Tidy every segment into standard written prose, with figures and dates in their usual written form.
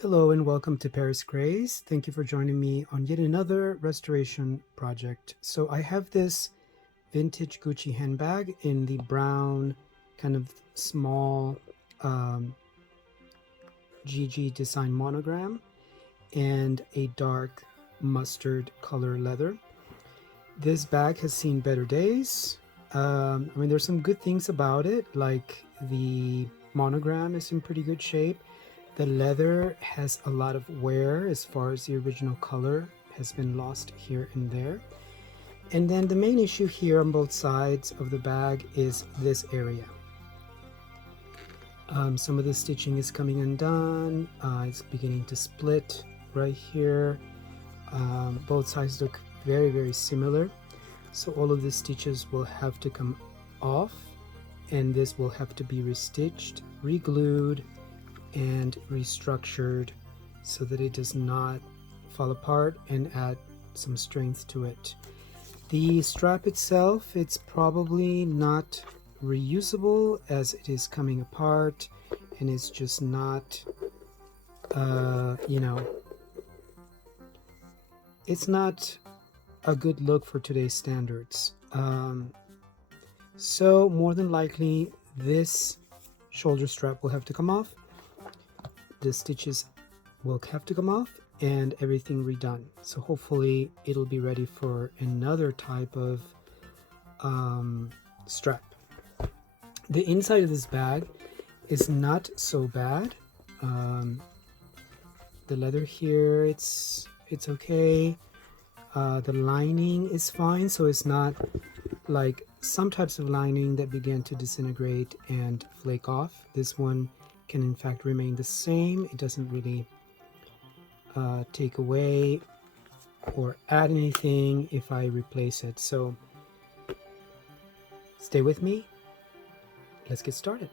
Hello and welcome to Paris Grays. Thank you for joining me on yet another restoration project. So I have this vintage Gucci handbag in the brown kind of small GG design monogram and a dark mustard color leather. This bag has seen better days. I mean, there's some good things about it, like the monogram is in pretty good shape. The leather has a lot of wear as far as the original color has been lost here and there. And then the main issue here on both sides of the bag is this area. Some of the stitching is coming undone. It's beginning to split right here. Both sides look very, very similar. So all of the stitches will have to come off, and this will have to be restitched, re-glued, and restructured so that it does not fall apart and add some strength to it. The strap itself, it's probably not reusable as it is coming apart and it's just not it's not a good look for today's standards. So more than likely this shoulder strap will have to come off, the stitches will have to come off, and everything redone. So hopefully it'll be ready for another type of strap. The inside of this bag is not so bad. The leather here, it's okay. The lining is fine, so it's not like some types of lining that began to disintegrate and flake off. This one can in fact remain the same. It doesn't really take away or add anything if I replace it. So stay with me. Let's get started.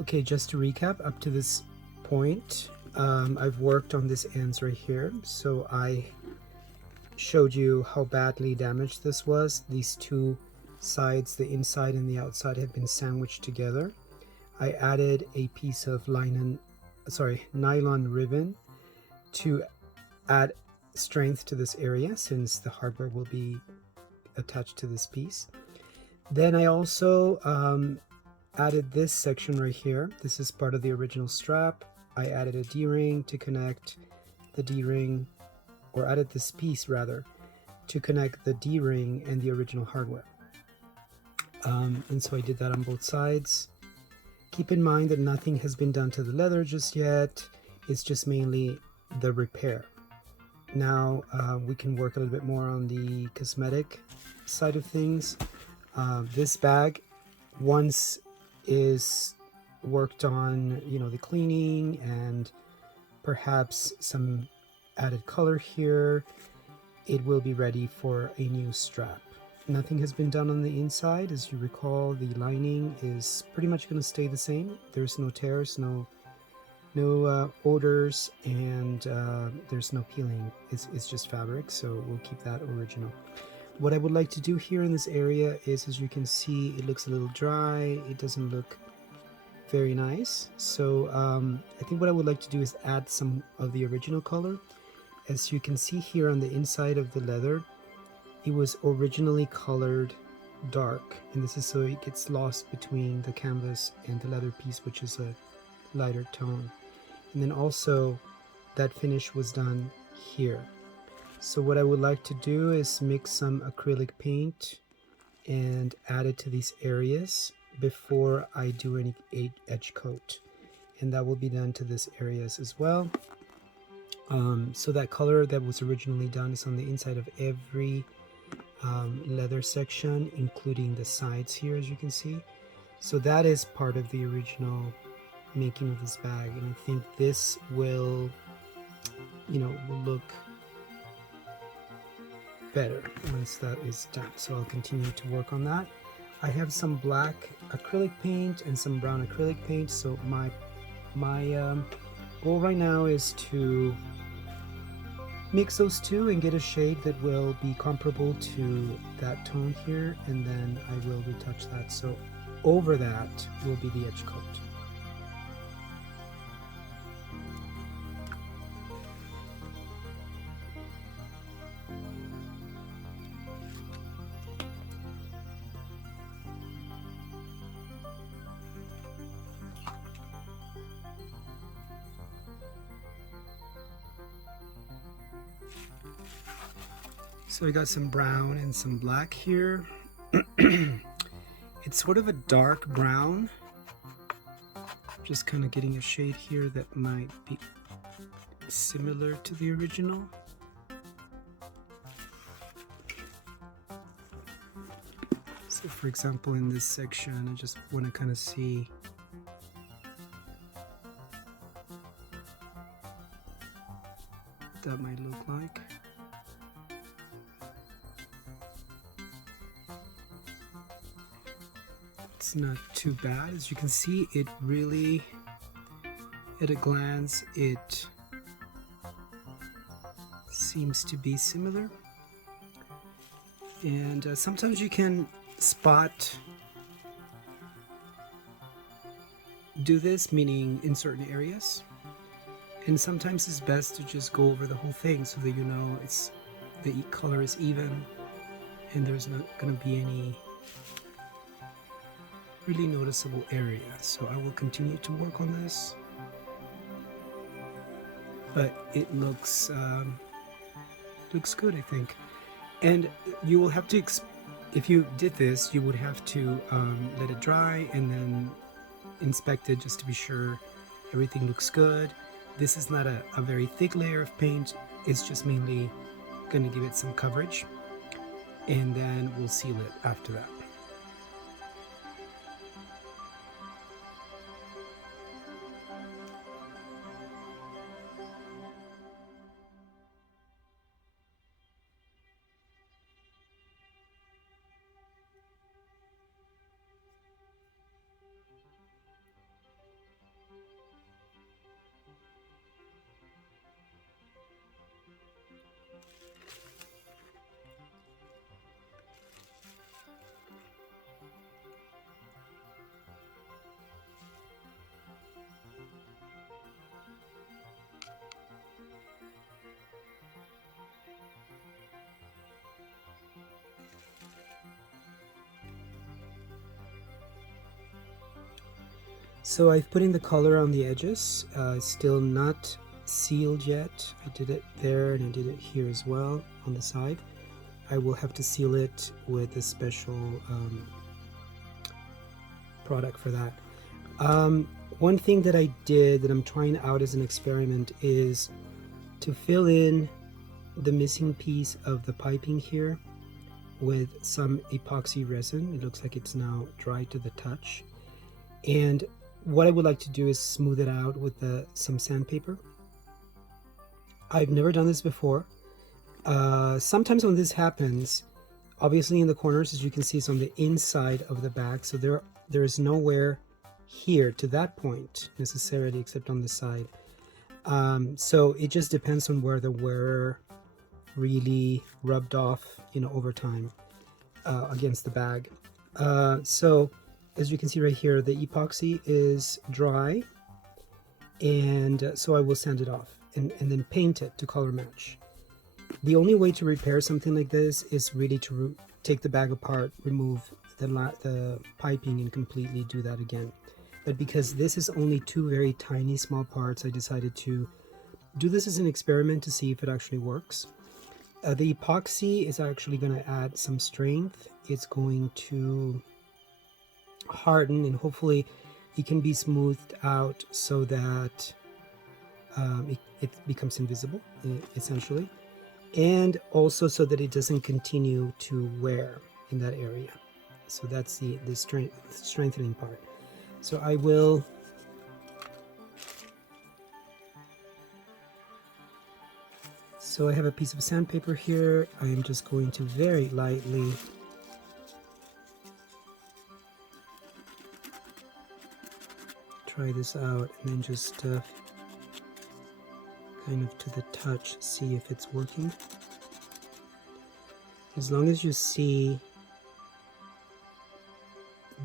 Okay, just to recap, up to this point, I've worked on this ends right here. So I showed you how badly damaged this was. These two sides, the inside and the outside, have been sandwiched together. I added a piece of nylon ribbon to add strength to this area since the hardware will be attached to this piece. Then I also added this section right here. This is part of the original strap. I added a D-ring to connect the D-ring, or added this piece rather, to connect the D-ring and the original hardware. And so I did that on both sides. Keep in mind that nothing has been done to the leather just yet. It's just mainly the repair. Now we can work a little bit more on the cosmetic side of things. This bag, once is worked on, the cleaning and perhaps some added color here, it will be ready for a new strap. Nothing has been done on the inside. As you recall, the lining is pretty much going to stay the same. There's no tears, no odors, and there's no peeling. It's just fabric, so we'll keep that original. What I would like to do here in this area is, as you can see, it looks a little dry. It doesn't look very nice. So I think what I would like to do is add some of the original color. As you can see here on the inside of the leather, it was originally colored dark, and this is so it gets lost between the canvas and the leather piece, which is a lighter tone. And then also that finish was done here. So what I would like to do is mix some acrylic paint and add it to these areas before I do any edge coat, and that will be done to these areas as well. So that color that was originally done is on the inside of every leather section, including the sides here, as you can see. So that is part of the original making of this bag, and I think this will, will look better once that is done. So I'll continue to work on that. I have some black acrylic paint and some brown acrylic paint, so my goal right now is to mix those two and get a shade that will be comparable to that tone here, and then I will retouch that. So over that will be the edge coat. So we got some brown and some black here. It's sort of a dark brown. Just kind of getting a shade here that might be similar to the original. So for example, in this section, I just want to kind of see what that might look like. It's not too bad. As you can see, it really, at a glance, it seems to be similar. And sometimes you can do this, meaning in certain areas. And sometimes it's best to just go over the whole thing so that you know the color is even and there's not going to be any really noticeable area. So I will continue to work on this, but it looks good, I think. And you will have to if you did this, you would have to let it dry and then inspect it just to be sure everything looks good. This is not a very thick layer of paint. It's just mainly going to give it some coverage, and then we'll seal it after that. So I've put in the color on the edges, still not sealed yet. I did it there and I did it here as well on the side. I will have to seal it with a special product for that. One thing that I did that I'm trying out as an experiment is to fill in the missing piece of the piping here with some epoxy resin. It looks like it's now dry to the touch. And what I would like to do is smooth it out with some sandpaper. I've never done this before. Sometimes when this happens, obviously in the corners, as you can see, it's on the inside of the bag, so there is nowhere here to that point necessarily except on the side. So it just depends on where the wearer really rubbed off, over time against the bag. So as you can see right here, the epoxy is dry, and so I will sand it off and then paint it to color match. The only way to repair something like this is really to take the bag apart, remove the piping, and completely do that again. But because this is only two very tiny small parts, I decided to do this as an experiment to see if it actually works. The epoxy is actually going to add some strength. It's going to harden, and hopefully it can be smoothed out so that it becomes invisible, essentially, and also so that it doesn't continue to wear in that area. So that's the strengthening part. So I will So I have a piece of sandpaper here. I am just going to very lightly try this out, and then just kind of to the touch see if it's working. As long as you see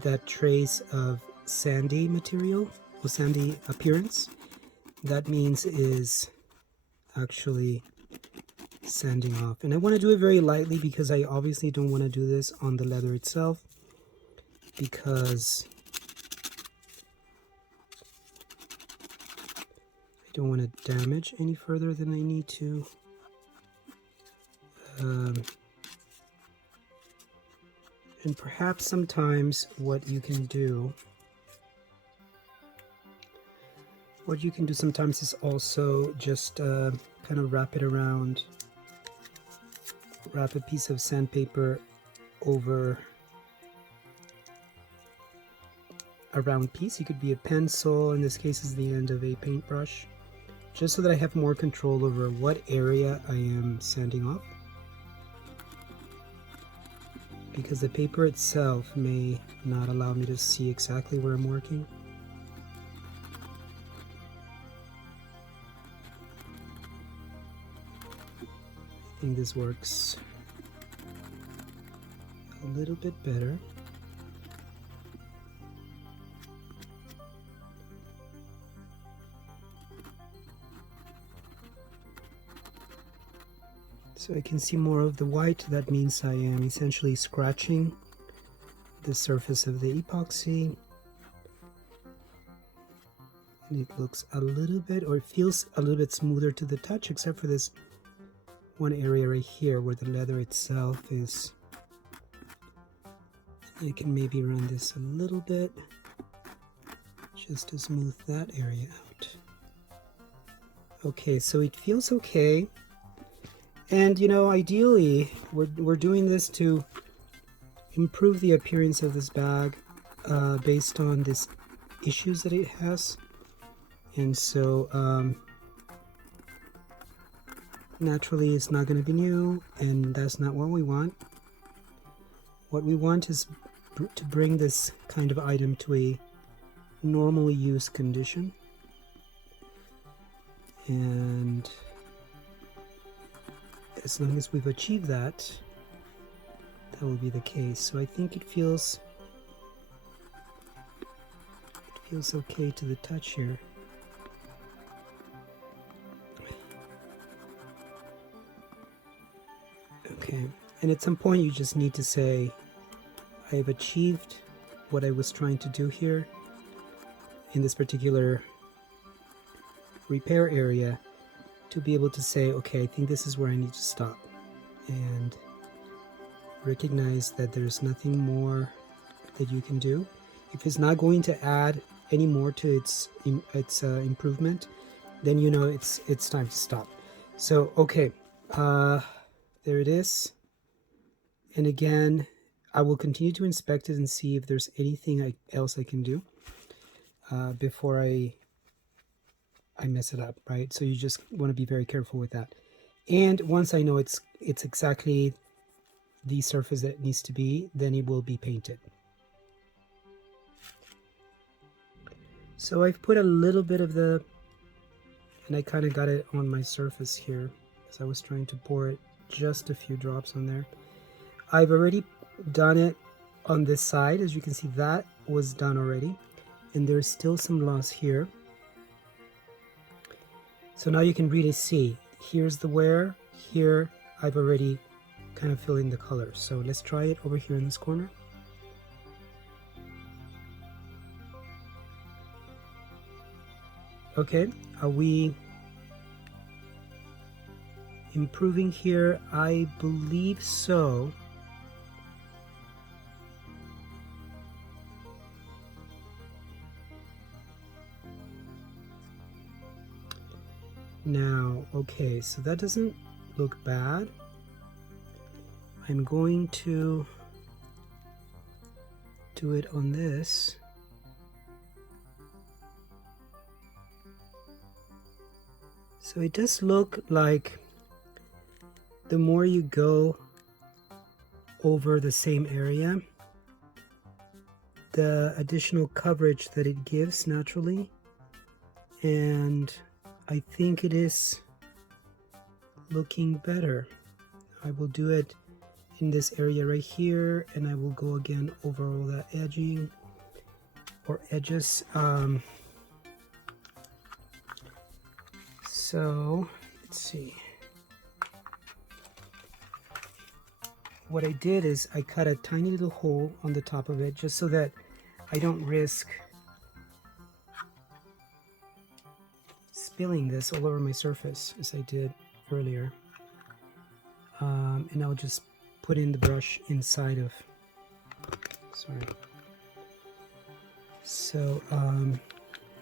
that trace of sandy material or sandy appearance, that means is actually sanding off. And I want to do it very lightly because I obviously don't want to do this on the leather itself, because I don't want to damage any further than I need to. And perhaps sometimes what you can do sometimes is also just kind of wrap a piece of sandpaper over a round piece. It could be a pencil, in this case is the end of a paintbrush, just so that I have more control over what area I am sanding off, because the paper itself may not allow me to see exactly where I'm working. I think this works a little bit better. So I can see more of the white. That means I am essentially scratching the surface of the epoxy. And it looks a little bit, or it feels a little bit smoother to the touch, except for this one area right here where the leather itself is. I can maybe run this a little bit just to smooth that area out. Okay, so it feels okay. And ideally we're doing this to improve the appearance of this bag based on these issues that it has. And so naturally it's not going to be new, and that's not what we want. What we want is to bring this kind of item to a normally used condition, and as long as we've achieved that, that will be the case. So I think it feels okay to the touch here. Okay, and at some point you just need to say, I have achieved what I was trying to do here in this particular repair area, to be able to say, okay, I think this is where I need to stop, and recognize that there's nothing more that you can do. If it's not going to add any more to its improvement, then it's time to stop. So okay, there it is. And again, I will continue to inspect it and see if there's anything else I can do before I I mess it up, right? So you just want to be very careful with that. And once I know it's exactly the surface that it needs to be, then it will be painted. So I've put a little bit of the, and I kind of got it on my surface here as I was trying to pour it, just a few drops on there. I've already done it on this side. As you can see, that was done already, and there's still some loss here. So now you can really see, here's the wear, here I've already kind of filled in the color. So let's try it over here in this corner. Okay, are we improving here? I believe so. Now, okay, so that doesn't look bad. I'm going to do it on this. So it does look like the more you go over the same area, the additional coverage that it gives naturally, and I think it is looking better. I will do it in this area right here, and I will go again over all that edging or edges. So let's see. What I did is I cut a tiny little hole on the top of it just so that I don't risk spilling this all over my surface as I did earlier. And I'll just put in the brush inside of, sorry. So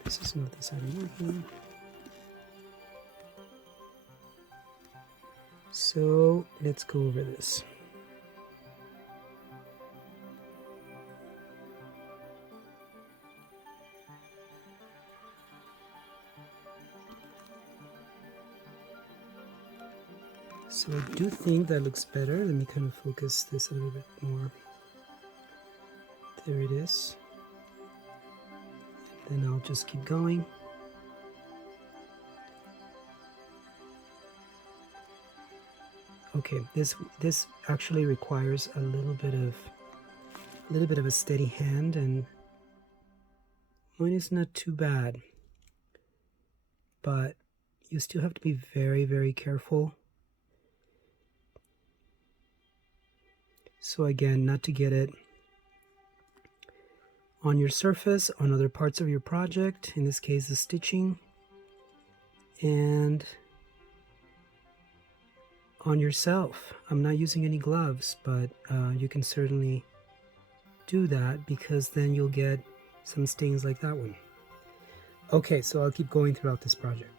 this is not the side I'm working on. So let's go over this. So I do think that looks better. Let me kind of focus this a little bit more. There it is. Then I'll just keep going. Okay, this actually requires a little bit of a steady hand, and mine is not too bad. But you still have to be very, very careful. So again, not to get it on your surface, on other parts of your project, in this case the stitching, and on yourself. I'm not using any gloves, but you can certainly do that because then you'll get some stains like that one. Okay, so I'll keep going throughout this project.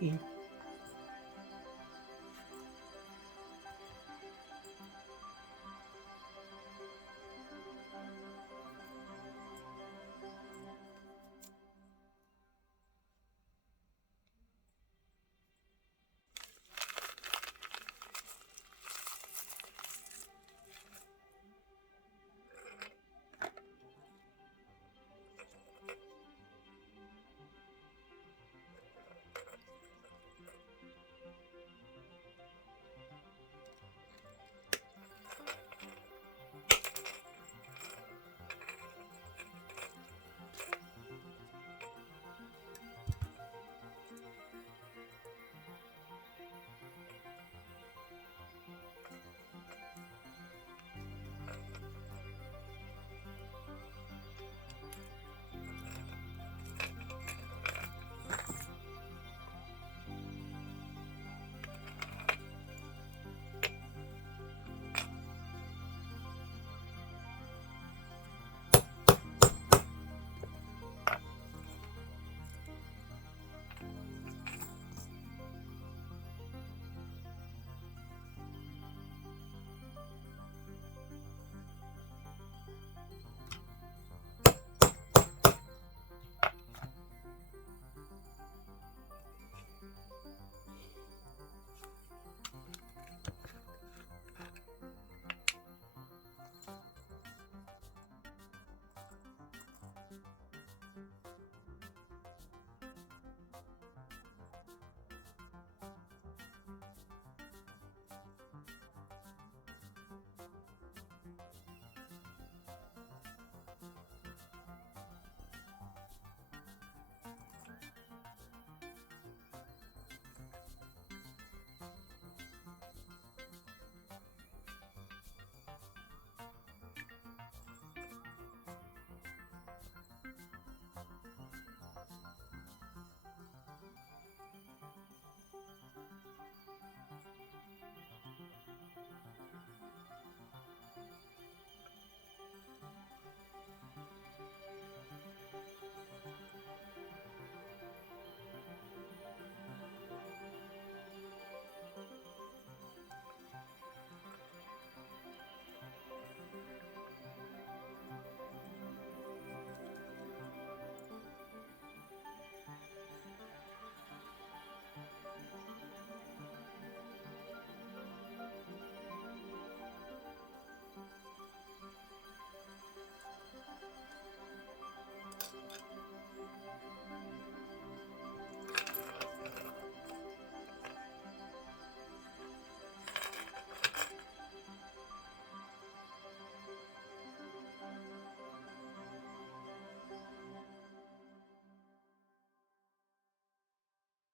here.